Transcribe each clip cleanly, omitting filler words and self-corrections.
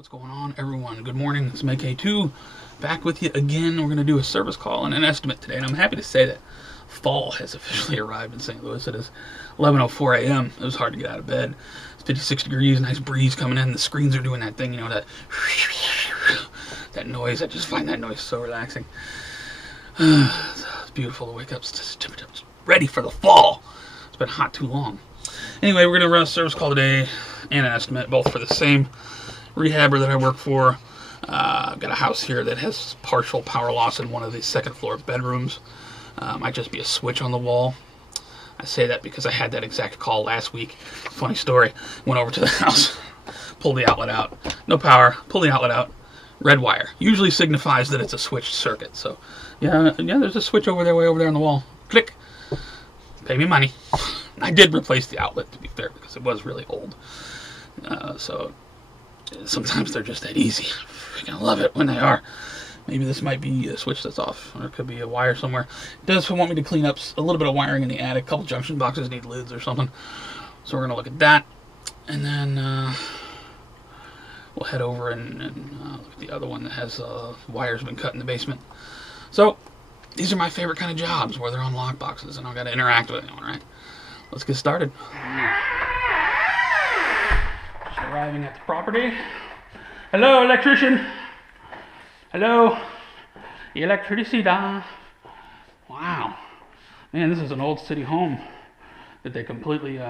What's going on, everyone? Good morning. It's MK2 back with you again. We're going to do a service call and an estimate today, and I'm happy to say that fall has officially arrived in St. Louis. It is 11:04 a.m. It was hard to get out of bed. It's 56 degrees, nice breeze coming in. The screens are doing that thing, you know, that noise. I just find that noise so relaxing. It's beautiful to wake up. It's ready for the fall. It's been hot too long. Anyway, we're going to run a service call today and an estimate, both for the same rehabber that I work for. I've got a house here that has partial power loss in one of the second floor bedrooms. Might just be a switch on the wall. I say that because I had that exact call last week. Funny story. Went over to the house, pulled the outlet out. No power. Pull the outlet out. Red wire. Usually signifies that it's a switched circuit. So, yeah, there's a switch over there, way over there on the wall. Click. Pay me money. I did replace the outlet, to be fair, because it was really old. So sometimes they're just that easy. I freaking love it when they are. Maybe this might be a switch that's off, or it could be a wire somewhere. It does want me to clean up a little bit of wiring in the attic. A couple junction boxes need lids or something. So we're going to look at that. And then we'll head over and look at the other one that has wires been cut in the basement. So these are my favorite kind of jobs, where they're on lock boxes and I've got to interact with anyone, right? Let's get started. Just arriving at the property. Hello, electrician. Hello. Electricidad. Wow. Man, this is an old city home that they completely,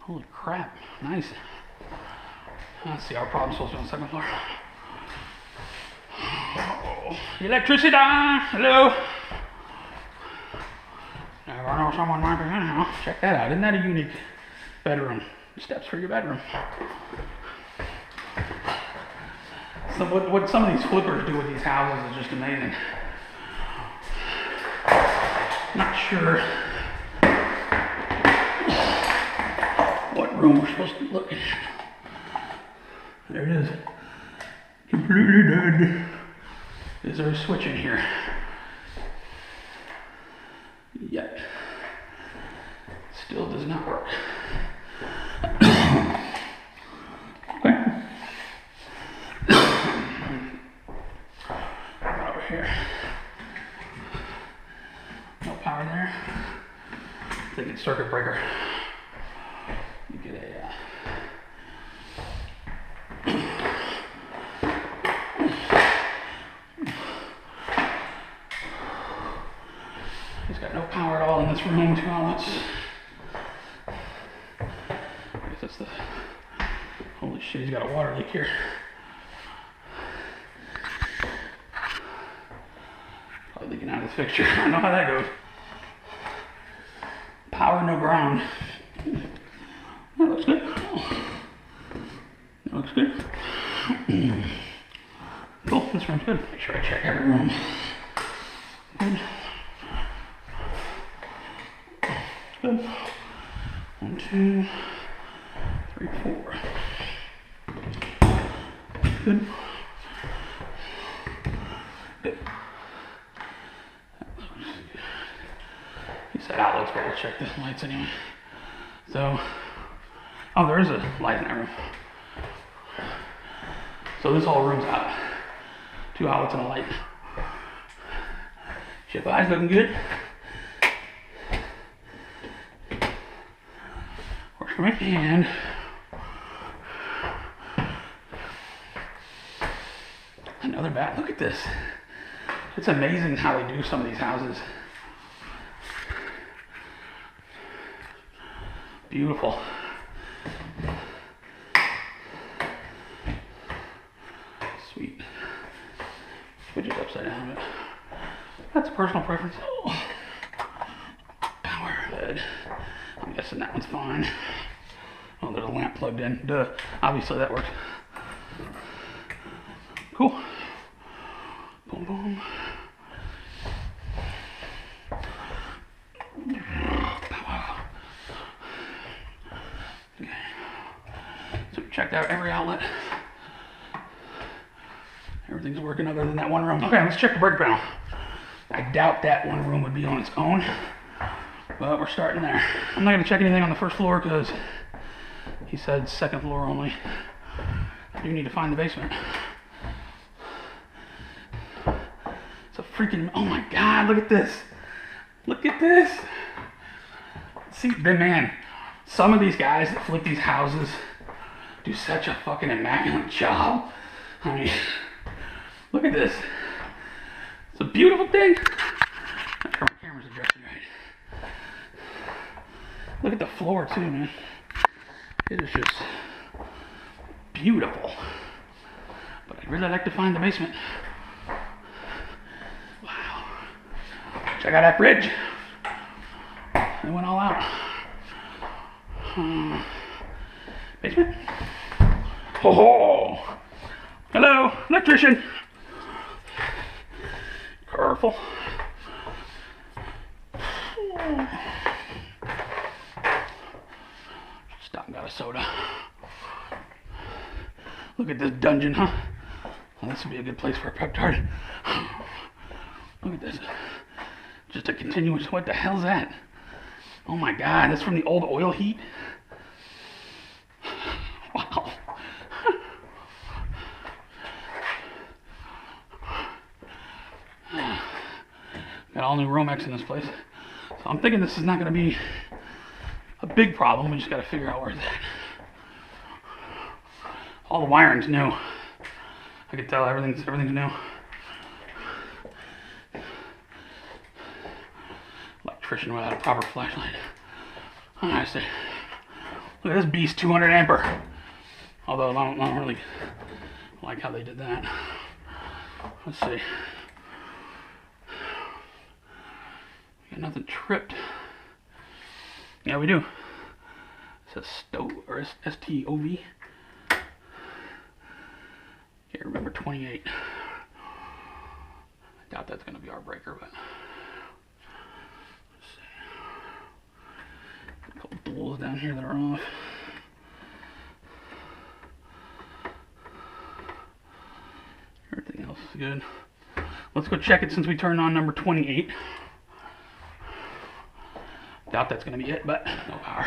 holy crap. Nice. Let's see, our problem solved on the second floor. Oh, Electricidad. Hello. Never know someone might be in here. Check that out. Isn't that a unique bedroom? Steps for your bedroom. So what some of these flippers do with these houses is just amazing. Not sure what room we're supposed to be looking at. There it is. Completely dead. Is there a switch in here? Yet. Still does not work. Okay. Over here. No power there. I think it's circuit breaker. You get a he's got no power at all in this room, to be honest. I guess that's the... Holy shit, he's got a water leak here. Probably leaking out of this fixture. I know how that goes. Power, no ground. That looks good. That looks good. Cool, this room's good. Make sure I check every room. Good. Good. 1, 2, 3, 4. Good. Good. He said outlets, but we'll check the lights anyway. So, oh, there is a light in that room. So this whole room's out. 2 outlets and a light. Chip eyes looking good. Works for me. And another bat. Look at this. It's amazing how they do some of these houses. Beautiful. Sweet. Switch it upside down, but that's a personal preference. Oh. Power bed. I'm guessing that one's fine. Oh, there's a lamp plugged in. Duh. Obviously that works. Cool. Boom, boom. Power. Okay. So we checked out every outlet. Everything's working other than that one room. Okay, let's check the break panel. I doubt that one room would be on its own, but we're starting there. I'm not going to check anything on the first floor because he said second floor only. You need to find the basement. It's a freaking, oh my God, look at this. Look at this. See, man, some of these guys that flip these houses do such a fucking immaculate job. I mean, look at this. It's a beautiful thing. Make sure my camera's adjusted right. Look at the floor too, man. It is just beautiful. But I'd really like to find the basement. Wow. Check out that bridge. They went all out. Basement? Oh, hello, electrician. Careful. Stop and got a soda. Look at this dungeon, huh? Well, this would be a good place for a Pep-Tart. Look at this. Just a continuous, what the hell's that? Oh my God, that's from the old oil heat? Wow. Got all new Romex in this place. So I'm thinking this is not going to be a big problem. We just got to figure out where it's at. All the wiring's new. I can tell everything's new. Electrician without a proper flashlight. Oh, I see. Look at this beast, 200 ampere. Although I don't really like how they did that. Let's see. Got nothing tripped. Yeah, we do. It says stove or STOV. Can't remember 28. I doubt that's gonna be our breaker, but let's see. A couple duals down here that are off. Everything else is good. Let's go check it since we turned on number 28. Doubt that's going to be it, but no power.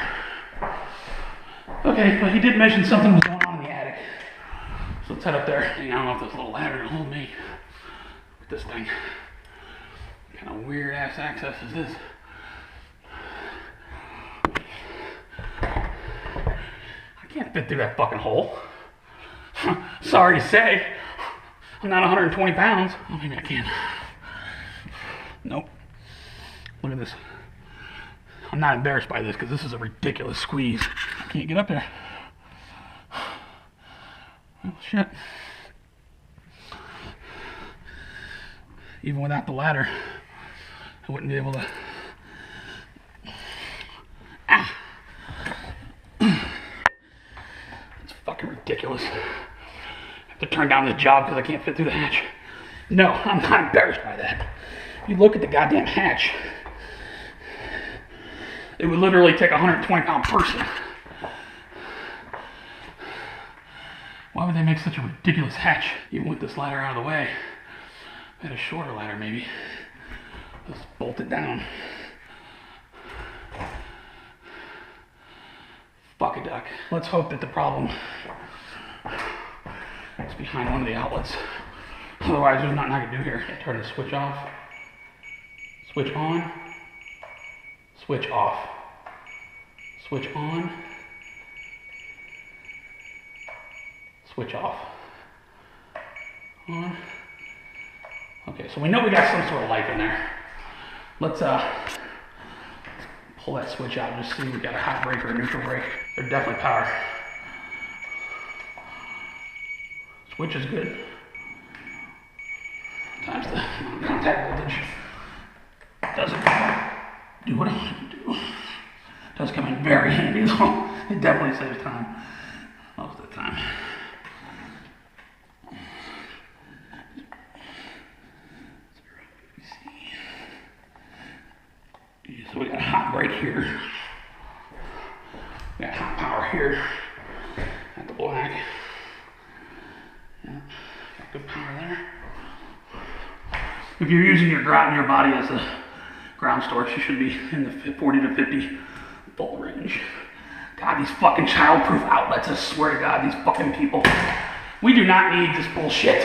Okay, but he did mention something was going on in the attic. So let's head up there. I don't know if this little ladder will hold me. Look at this thing. What kind of weird ass access is this? I can't fit through that fucking hole. Sorry to say. I'm not 120 pounds. Oh, maybe I can. Nope. Look at this. I'm not embarrassed by this because this is a ridiculous squeeze. I can't get up there. Oh, shit. Even without the ladder, I wouldn't be able to. Ah! It's fucking ridiculous. I have to turn down this job because I can't fit through the hatch. No, I'm not embarrassed by that. You look at the goddamn hatch. It would literally take a 120-pound person. Why would they make such a ridiculous hatch, even with this ladder out of the way? I had a shorter ladder, maybe. Just bolt it down. Fuck a duck. Let's hope that the problem is behind one of the outlets. Otherwise, there's nothing I can do here. Turn the switch off. Switch on. Switch off. Switch on. Switch off. On. Okay, so we know we got some sort of light in there. Let's pull that switch out and just see if we got a hot brake or a neutral brake. They're definitely power. Switch is good. Times the contact voltage. Doesn't do what I want it to do. Does come in very handy though. It definitely saves time. Most of the time. So we got hot brake here. We got hot power here. At the black. Yeah, got good power there. If you're using your body as a ground source, you should be in the 40 to 50 volt range. God, these fucking childproof outlets, I swear to God, these fucking people. We do not need this bullshit.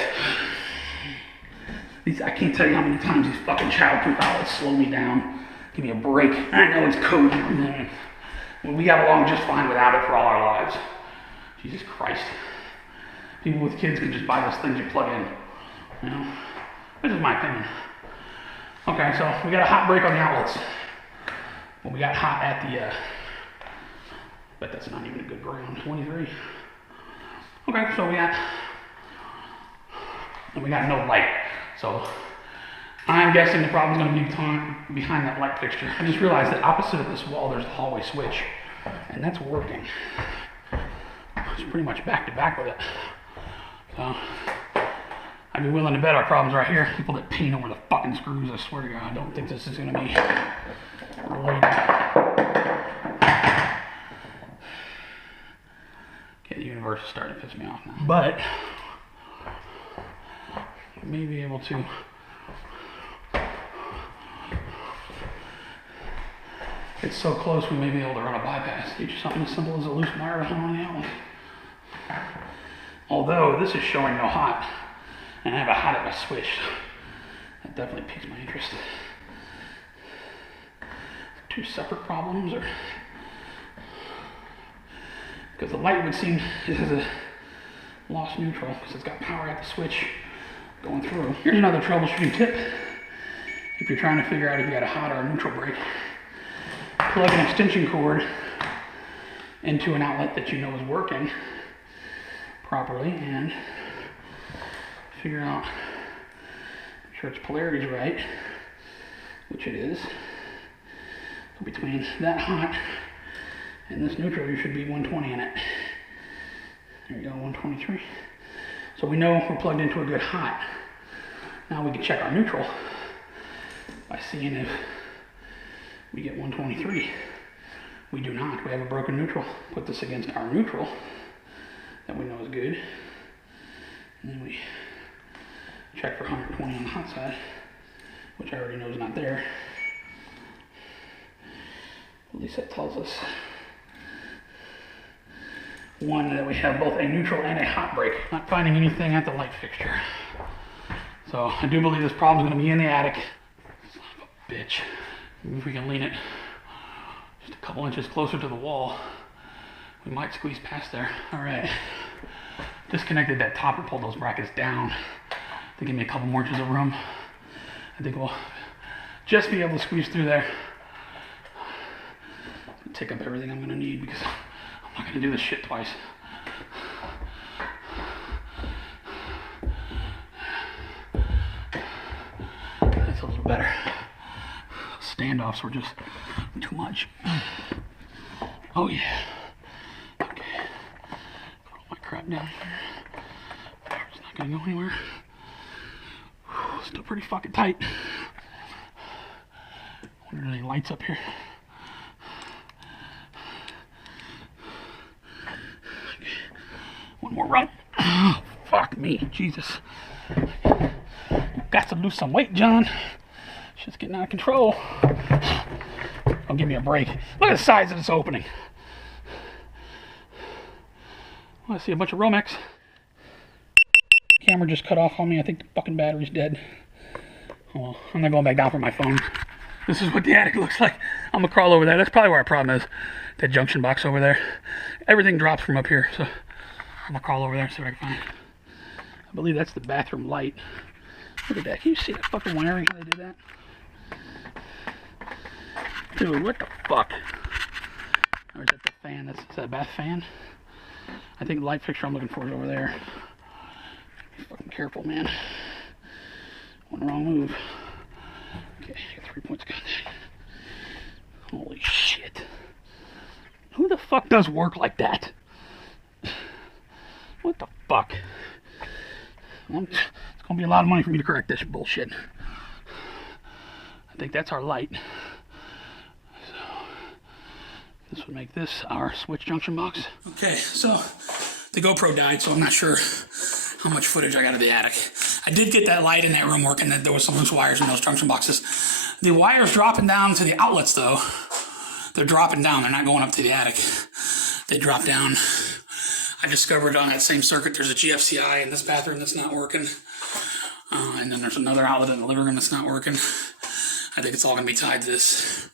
I can't tell you how many times these fucking childproof outlets slow me down. Give me a break. I know it's code and everything. Well, we got along just fine without it for all our lives. Jesus Christ. People with kids can just buy those things you plug in. You know? This is my opinion. Okay, so we got a hot break on the outlets. Well, we got hot at the, but that's not even a good ground. 23. Okay, so we got no light. So I'm guessing the problem's going to be behind that light fixture. I just realized that opposite of this wall, there's the hallway switch, and that's working. It's pretty much back to back with it. So I'd be willing to bet our problem's right here. People that paint over the fucking screws, I swear to God, I don't think this is going to be related. Okay, the universe is starting to piss me off now. But may be able to it's so close we may be able to run a bypass. Teach you something as simple as a loose wire behind one of the outlet. Although this is showing no hot, and I have a hot at my switch, that definitely piques my interest. Two separate problems, or because the light would seem it has a lost neutral because it's got power at the switch going through. Here's another troubleshooting tip. If you're trying to figure out if you got a hot or a neutral break, plug an extension cord into an outlet that you know is working properly and figure out, make sure its polarity is right, which it is. So between that hot and this neutral, you should be 120 in it. There you go, 123. So we know we're plugged into a good hot. Now we can check our neutral by seeing if we get 123. We do not. We have a broken neutral. Put this against our neutral that we know is good. And then we check for 120 on the hot side, which I already know is not there. At least that tells us one, that we have both a neutral and a hot break. Not finding anything at the light fixture. So I do believe this problem is going to be in the attic. Son of a bitch. Maybe if we can lean it just a couple inches closer to the wall, we might squeeze past there. All right. Disconnected that top and pulled those brackets down to give me a couple more inches of room. I think we'll just be able to squeeze through there. Take up everything I'm going to need because I'm not going to do this shit twice. That's a little better. Standoffs were just too much. Oh yeah. Okay. Put all my crap down here. It's not going to go anywhere. Still pretty fucking tight. Wonder if any lights up here. One more run. Oh, fuck me. Jesus. Got to lose some weight, John. Shit's getting out of control. Don't give me a break. Look at the size of this opening. I see a bunch of Romex. Camera just cut off on me. I think the fucking battery's dead. Oh, well, I'm not going back down for my phone. This is what the attic looks like. I'm gonna crawl over there. That's probably where our problem is. That junction box over there. Everything drops from up here, so I'm gonna crawl over there and see what I can find. I believe that's the bathroom light. Look at that. Can you see that fucking wiring, how they did that? Dude, what the fuck? Or is that the fan? Is that a bath fan? I think the light fixture I'm looking for is over there. Be fucking careful, man. One wrong move. Okay, got 3 points got that. Holy shit. Who the fuck does work like that? What the fuck? It's gonna be a lot of money for me to correct this bullshit. I think that's our light. So this would make this our switch junction box. Okay, so the GoPro died, so I'm not sure how much footage I got of the attic. I did get that light in that room working, that there was some loose wires in those junction boxes. The wires dropping down to the outlets though, they're dropping down, they're not going up to the attic. They drop down. I discovered on that same circuit there's a GFCI in this bathroom that's not working. And then there's another outlet in the living room that's not working. I think it's all going to be tied to this,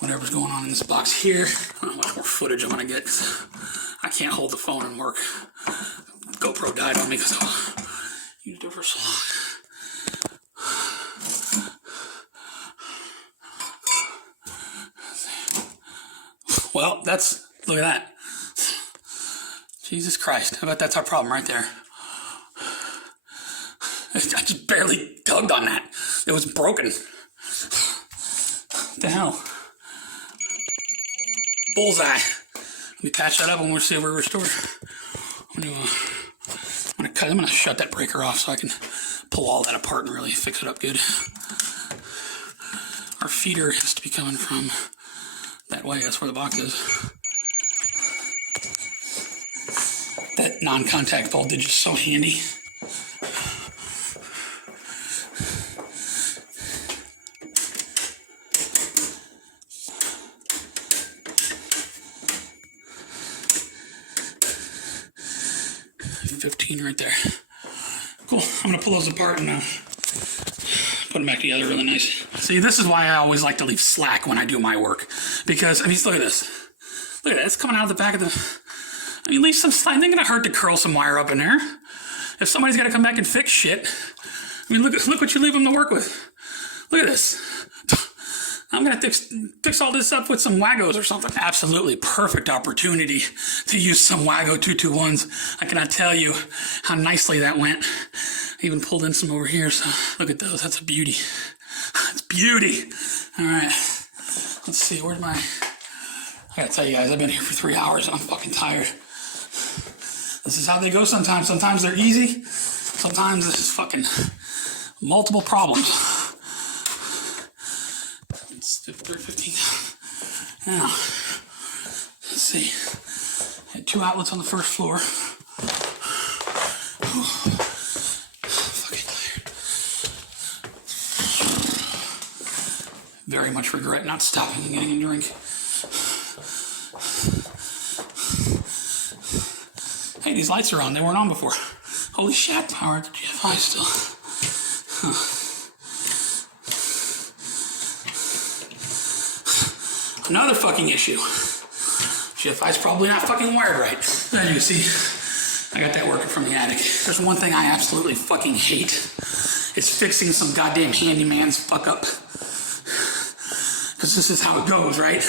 whatever's going on in this box here. I don't know how much more footage I'm going to get. I can't hold the phone and work. GoPro died on me because I used it for so long. Well, look at that. Jesus Christ. I bet that's our problem right there. I just barely tugged on that. It was broken. What the hell? Bullseye. Let me patch that up and we'll see if we're restored. I'm gonna shut that breaker off so I can pull all that apart and really fix it up good. Our feeder has to be coming from that way. That's where the box is. That non-contact voltage is so handy. Right there. Cool. I'm gonna pull those apart and put them back together really nice. See, this is why I always like to leave slack when I do my work, because I mean, look at this. Look at that. It's coming out of the back of the. I mean, leave some slack. It ain't gonna hurt to curl some wire up in there. If somebody's got to come back and fix shit, I mean, look what you leave them to work with. Look at this. I'm going to fix all this up with some Wagos or something. Absolutely perfect opportunity to use some Wago 221s. I cannot tell you how nicely that went. I even pulled in some over here, so look at those. That's a beauty. It's beauty. All right. Let's see. Where's my... I got to tell you guys, I've been here for 3 hours and I'm fucking tired. This is how they go sometimes. Sometimes they're easy. Sometimes it's fucking multiple problems. It's 15. Now, let's see. Had 2 outlets on the first floor. Fucking tired. Very much regret not stopping and getting a drink. Hey, these lights are on. They weren't on before. Holy shit, power at the GFI still. Huh. Another fucking issue. GFI's probably not fucking wired right. As you see, I got that working from the attic. There's one thing I absolutely fucking hate. It's fixing some goddamn handyman's fuck up. Because this is how it goes, right?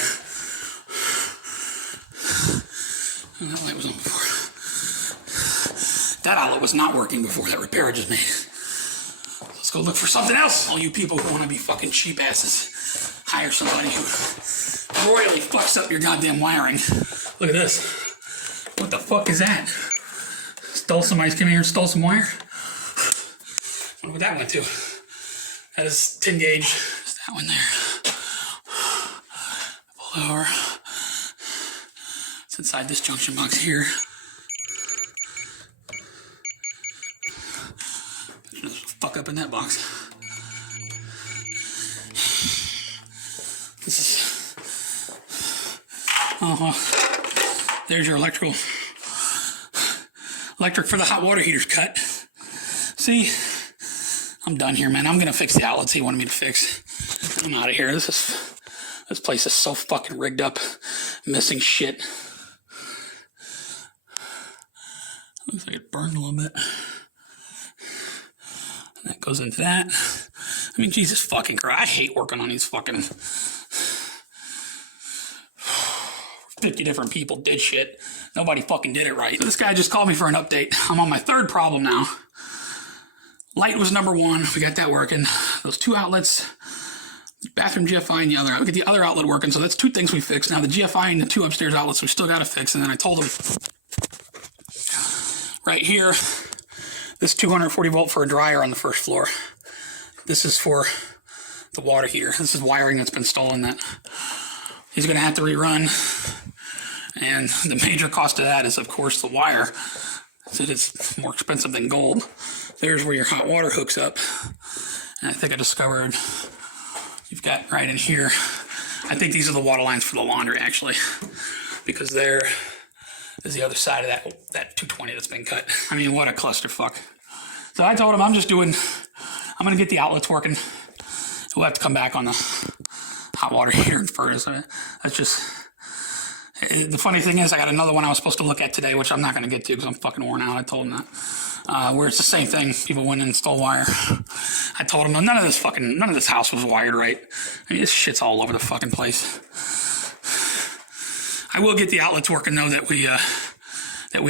And that light was on before. That outlet was not working before that repair I just made. Let's go look for something else. All you people who want to be fucking cheap asses. Hire somebody who royally fucks up your goddamn wiring. Look at this. What the fuck is that? Somebody's come here and stole some wire? I wonder what that went to. That is 10 gauge. There's that one there. Pull over. It's inside this junction box here. There's a fuck up in that box. This is... there's your electric for the hot water heater's cut. See? I'm done here, man. I'm gonna fix the outlets he wanted me to fix. I'm out of here. This place is so fucking rigged up. Missing shit. Looks like it burned a little bit. And that goes into that. I mean, Jesus fucking Christ. I hate working on these fucking... 50 different people did shit. Nobody fucking did it right. So this guy just called me for an update. I'm on my 3rd problem now. Light was number 1. We got that working. Those 2 outlets, bathroom GFI and the other. We get the other outlet working. So that's 2 things we fixed. Now the GFI and the 2 upstairs outlets we still got to fix. And then I told him right here, this 240 volt for a dryer on the 1st floor. This is for the water heater. This is wiring that's been stolen that he's going to have to rerun. And the major cost of that is, of course, the wire. So it's more expensive than gold. There's where your hot water hooks up. And I think I discovered you've got right in here. I think these are the water lines for the laundry, actually. Because they're is the other side of that 220 that's been cut. I mean, what a clusterfuck. So I told him I'm going to get the outlets working. We'll have to come back on the hot water heater and furnace. I mean, that's just... The funny thing is, I got another one I was supposed to look at today, which I'm not going to get to because I'm fucking worn out. I told him that. Where it's the same thing. People went and install wire. I told him, none of this house was wired right. I mean, this shit's all over the fucking place. I will get the outlets working, though, that we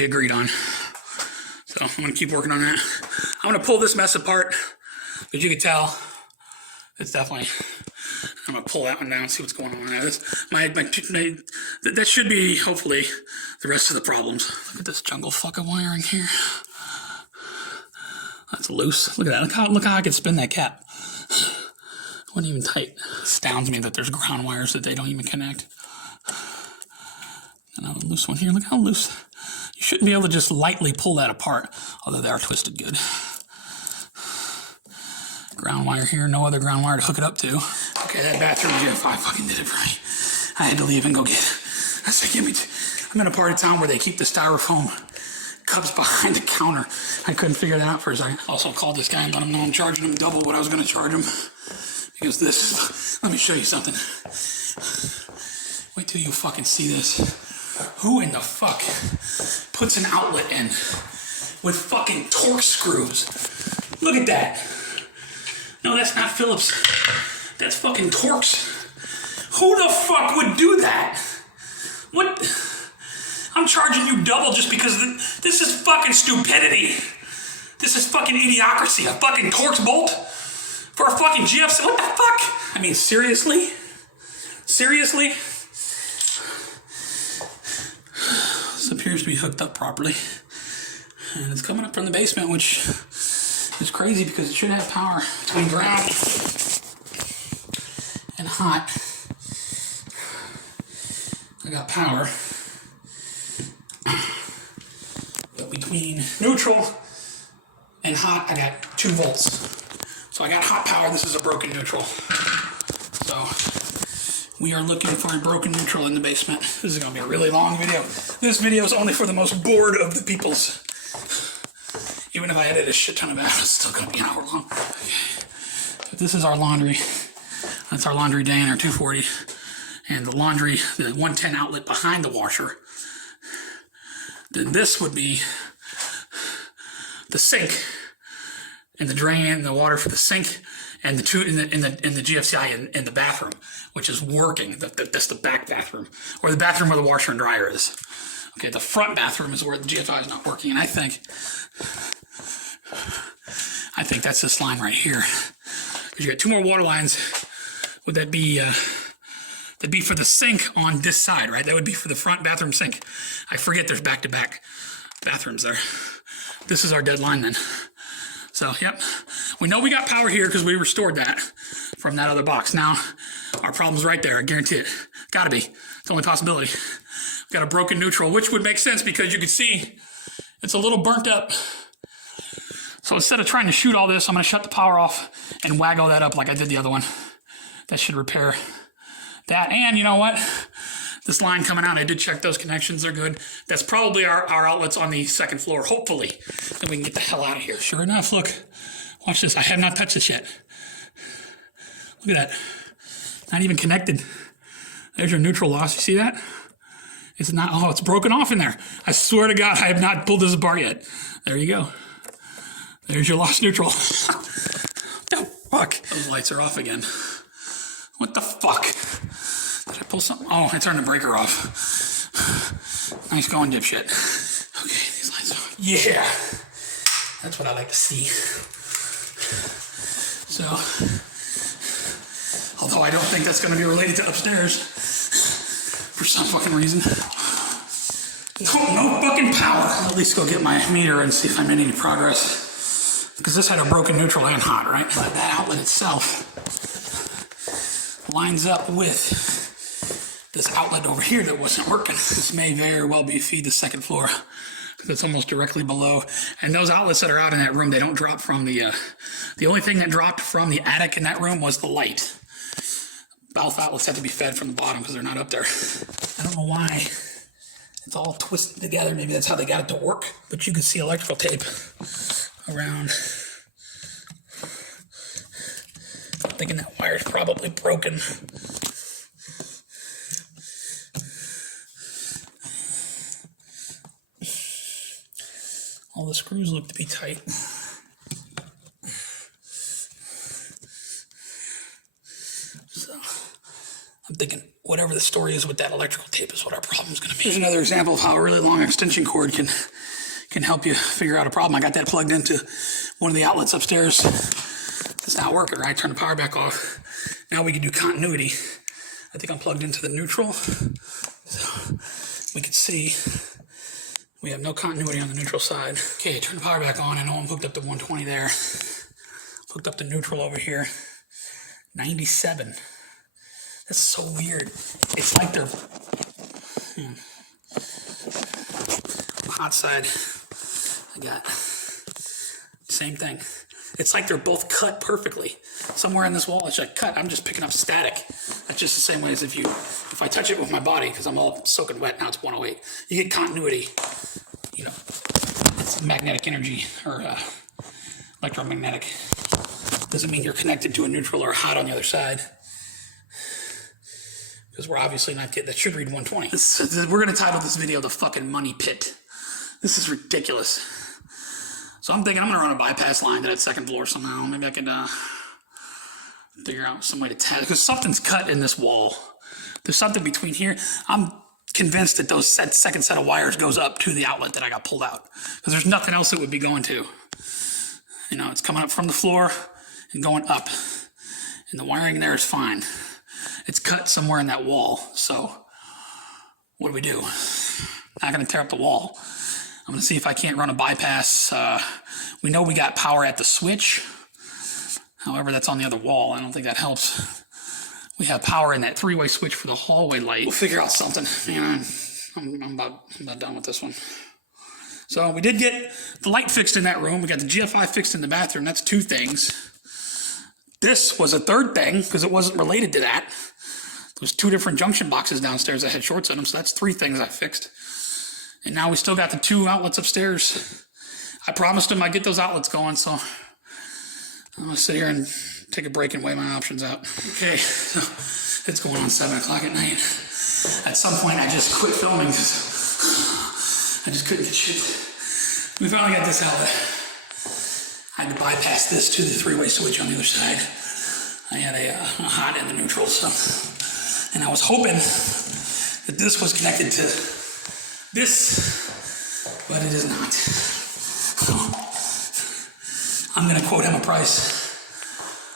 agreed on. So I'm going to keep working on that. I'm going to pull this mess apart. But you can tell, it's definitely... I'm going to pull that one down and see what's going on there. That should be, hopefully, the rest of the problems. Look at this jungle fucking wiring here. That's loose. Look at that. Look how I can spin that cap. It wasn't even tight. It astounds me that there's ground wires that they don't even connect. Another loose one here. Look how loose. You shouldn't be able to just lightly pull that apart, although they are twisted good. Ground wire here. No other ground wire to hook it up to. Okay, that bathroom GF, I fucking did it right. I had to leave and go get it. I said, I'm in a part of town where they keep the styrofoam cups behind the counter. I couldn't figure that out for a second. Also called this guy and let him know I'm charging him double what I was going to charge him. Because this, let me show you something. Wait till you fucking see this. Who in the fuck puts an outlet in with fucking Torx screws? Look at that. No, that's not Phillips. That's fucking Torx. Who the fuck would do that? What? I'm charging you double just because this is fucking stupidity. This is fucking idiocracy. A fucking Torx bolt for a fucking GFC. What the fuck? I mean, seriously? Seriously? This appears to be hooked up properly. And it's coming up from the basement, which is crazy because it should have power between ground and hot. I got power. But between neutral and hot, I got 2 volts. So I got hot power. This is a broken neutral. So we are looking for a broken neutral in the basement. This is going to be a really long video. This video is only for the most bored of the peoples. Even if I edit a shit ton of it, it's still going to be an hour long. Okay. So this is our laundry. That's our laundry day and our 240. And the laundry, the 110 outlet behind the washer. Then this would be the sink and the drain, the water for the sink, and the two in the GFCI in the bathroom, which is working. That's the back bathroom, or the bathroom where the washer and dryer is. Okay, the front bathroom is where the GFI is not working, and I think that's this line right here. Because you got 2 more water lines. Would that be? That'd be for the sink on this side, right? That would be for the front bathroom sink. I forget there's back-to-back bathrooms there. This is our dead line then. So, yep. We know we got power here because we restored that from that other box. Now, our problem's right there. I guarantee it. Gotta be. It's the only possibility. We've got a broken neutral, which would make sense because you can see it's a little burnt up. So instead of trying to shoot all this, I'm going to shut the power off and waggle that up like I did the other one. That should repair that. And you know what? This line coming out, I did check those connections. They're good. That's probably our outlets on the 2nd floor, hopefully. Then we can get the hell out of here. Sure enough, look. Watch this. I have not touched this yet. Look at that. Not even connected. There's your neutral loss. You see that? It's not. Oh, it's broken off in there. I swear to God, I have not pulled this apart yet. There you go. There's your lost neutral. The fuck? Those lights are off again. What the fuck? Did I pull something? Oh, I turned the breaker off. Nice going, dipshit. Okay, these lights are off. Yeah. That's what I like to see. So, although I don't think that's going to be related to upstairs for some fucking reason. No fucking power. I'll at least go get my meter and see if I made any progress. Because this had a broken neutral and hot, right? But that outlet itself lines up with this outlet over here that wasn't working. This may very well be feed the 2nd floor. That's almost directly below. And those outlets that are out in that room, they don't drop from the only thing that dropped from the attic in that room was the light. Both outlets have to be fed from the bottom because they're not up there. I don't know why It's all twisted together. Maybe that's how they got it to work. But you can see electrical tape around. I'm thinking that wire's probably broken. All the screws look to be tight. So I'm thinking whatever the story is with that electrical tape is what our problem's going to be. Here's another example of how a really long extension cord can help you figure out a problem. I got that plugged into one of the outlets upstairs. It's not working, right? Turn the power back off. Now we can do continuity. I think I'm plugged into the neutral. So we can see we have no continuity on the neutral side. Okay, turn the power back on. I know I'm hooked up to 120 there. Hooked up to neutral over here. 97. That's so weird. It's like they're... Hot side, I got same thing. It's like they're both cut perfectly. Somewhere in this wall it's like cut. I'm just picking up static. That's just the same way as if I touch it with my body, because I'm all soaking wet, now it's 108. You get continuity. You know, it's magnetic energy or electromagnetic. Doesn't mean you're connected to a neutral or hot on the other side. Because we're obviously not getting, that should read 120. We're going to title this video The Fucking Money Pit. This is ridiculous. So I'm thinking I'm going to run a bypass line to that second floor somehow. Maybe I could figure out some way to test, because something's cut in this wall. There's something between here. I'm convinced that that second set of wires goes up to the outlet that I got pulled out, because there's nothing else it would be going to. You know, it's coming up from the floor and going up, and the wiring there is fine. It's cut somewhere in that wall. So what do we do? Not going to tear up the wall. I'm going to see if I can't run a bypass. We know we got power at the switch. However, that's on the other wall. I don't think that helps. We have power in that three-way switch for the hallway light. We'll figure out something. Man, I'm about done with this one. So we did get the light fixed in that room. We got the GFI fixed in the bathroom. That's two things. This was a third thing, because it wasn't related to that. There's two different junction boxes downstairs that had shorts in them, so that's three things I fixed. And now we still got the two outlets upstairs. I promised him I'd get those outlets going, so I'm going to sit here and take a break and weigh my options out. Okay, so it's going on 7 o'clock at night. At some point, I just quit filming because I just couldn't get shit. We finally got this outlet. I had to bypass this to the three-way switch on the other side. I had a hot and a neutral, so, and I was hoping that this was connected to this, but it is not. So I'm gonna quote him a price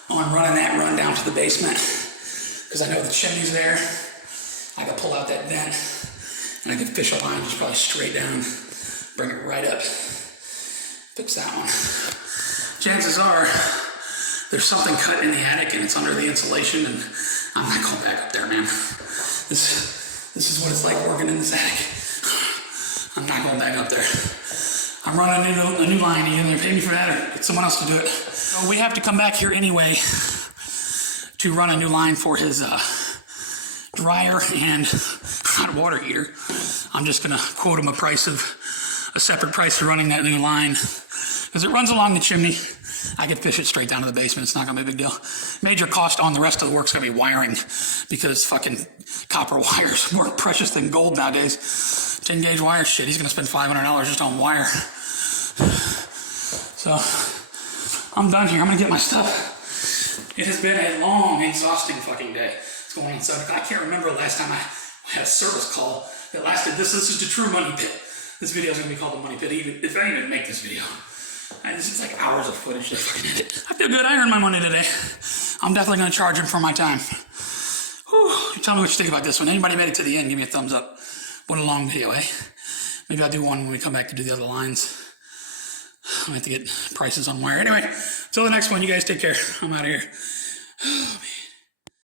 on running that run down to the basement, because I know the chimney's there. I can pull out that vent, and I can fish a line just probably straight down, bring it right up, fix that one. Chances are there's something cut in the attic and it's under the insulation, and I'm not going back up there, man. This is what it's like working in this attic. I'm not going back up there. I'm running a new line. You either pay me for that or get someone else to do it. So we have to come back here anyway to run a new line for his dryer and hot water heater. I'm just going to quote him a separate price for running that new line, because it runs along the chimney. I could fish it straight down to the basement. It's not going to be a big deal. Major cost on the rest of the work's going to be wiring, because fucking copper wire's more precious than gold nowadays. 10 gauge wire, shit, he's going to spend $500 just on wire. So I'm done here. I'm going to get my stuff. It has been a long, exhausting fucking day. It's going on 7 o'clock. I can't remember the last time I had a service call that lasted. This is the true money pit. This video is going to be called The Money Pit, even if I even make this video. This is like hours of footage to fucking edit. I feel good. I earned my money today. I'm definitely going to charge him for my time. Whew. Tell me what you think about this one. Anybody made it to the end, give me a thumbs up. What a long video, eh? Maybe I'll do one when we come back to do the other lines. I have to get prices on wire. Anyway, till the next one, you guys take care. I'm out of here. Oh, man.